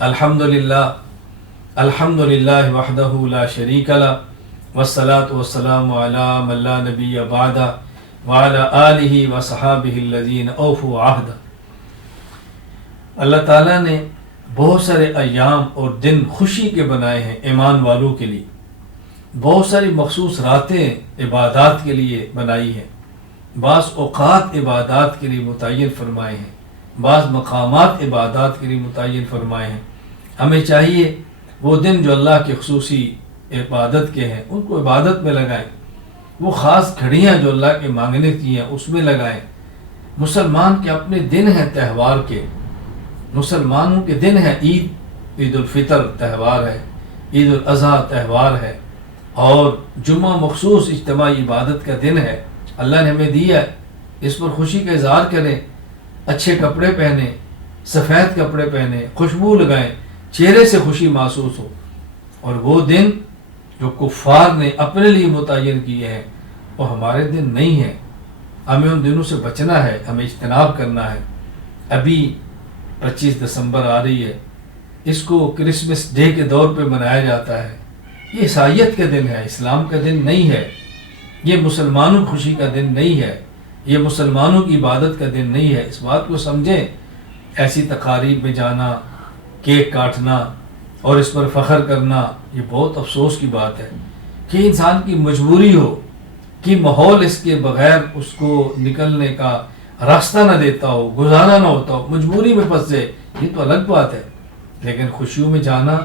الحمدللہ وحدہ لا شریک لہ والصلاة والسلام علی من لا نبی بعدہ وعلی آلہ وصحابہ الذین اوفوا عہدہ۔ اللہ تعالیٰ نے بہت سارے ایام اور دن خوشی کے بنائے ہیں ایمان والوں کے لیے، بہت ساری مخصوص راتیں عبادات کے لیے بنائی ہیں، بعض اوقات عبادات کے لیے متعین فرمائے ہیں، بعض مقامات عبادات کے لیے متعین فرمائے ہیں۔ ہمیں چاہیے وہ دن جو اللہ کے خصوصی عبادت کے ہیں ان کو عبادت میں لگائیں، وہ خاص گھڑیاں جو اللہ کے مانگنے کی ہیں اس میں لگائیں۔ مسلمان کے اپنے دن ہیں تہوار کے، مسلمانوں کے دن ہے عید الفطر تہوار ہے، عید الاضحیٰ تہوار ہے، اور جمعہ مخصوص اجتماعی عبادت کا دن ہے، اللہ نے ہمیں دیا ہے، اس پر خوشی کا اظہار کریں، اچھے کپڑے پہنیں، سفید کپڑے پہنیں، خوشبو لگائیں، چہرے سے خوشی محسوس ہو۔ اور وہ دن جو کفار نے اپنے لیے متعین کیے ہیں وہ ہمارے دن نہیں ہیں، ہمیں ان دنوں سے بچنا ہے، ہمیں اجتناب کرنا ہے۔ ابھی 25 دسمبر آ رہی ہے، اس کو کرسمس ڈے کے دور پہ منایا جاتا ہے، یہ عیسائیت کا دن ہے، اسلام کا دن نہیں ہے، یہ مسلمانوں کی خوشی کا دن نہیں ہے، یہ مسلمانوں کی عبادت کا دن نہیں ہے۔ اس بات کو سمجھیں۔ ایسی تقاریب میں جانا، کیک کاٹنا اور اس پر فخر کرنا، یہ بہت افسوس کی بات ہے کہ انسان کی مجبوری ہو کہ ماحول اس کے بغیر اس کو نکلنے کا راستہ نہ دیتا ہو، گزارا نہ ہوتا ہو، مجبوری میں پھنس جائے، یہ تو الگ بات ہے۔ لیکن خوشیوں میں جانا،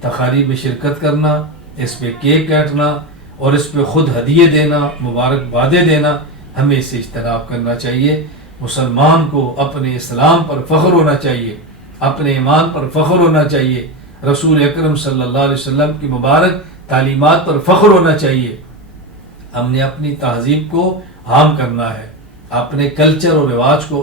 تقاریب میں شرکت کرنا، اس پہ کیک کاٹنا اور اس پہ خود ہدیے دینا، مبارکبادیں دینا، ہمیں اس سے اجتناب کرنا چاہیے۔ مسلمان کو اپنے اسلام پر فخر ہونا چاہیے، اپنے ایمان پر فخر ہونا چاہیے، رسول اکرم صلی اللہ علیہ وسلم کی مبارک تعلیمات پر فخر ہونا چاہیے۔ ہم نے اپنی تہذیب کو عام کرنا ہے، اپنے کلچر اور رواج کو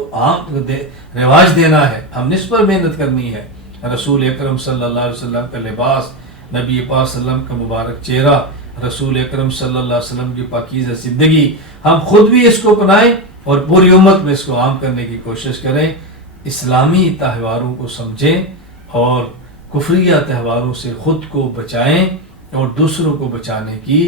رواج دینا ہے، ہم نے اس پر محنت کرنی ہے۔ رسول اکرم صلی اللہ علیہ وسلم کا لباس، نبی پاک صلی اللہ علیہ وسلم کا مبارک چہرہ، رسول اکرم صلی اللہ علیہ وسلم کی پاکیزہ زندگی، ہم خود بھی اس کو اپنائیں اور پوری امت میں اس کو عام کرنے کی کوشش کریں۔ اسلامی تہواروں کو سمجھیں اور کفریہ تہواروں سے خود کو بچائیں اور دوسروں کو بچانے کی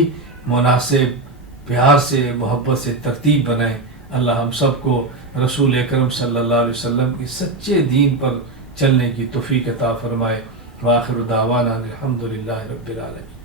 مناسب پیار سے، محبت سے ترتیب بنائیں۔ اللہ ہم سب کو رسول اکرم صلی اللہ علیہ وسلم کی سچے دین پر چلنے کی توفیق عطا فرمائے۔ وآخر دعوانا الحمدللہ رب العالمین۔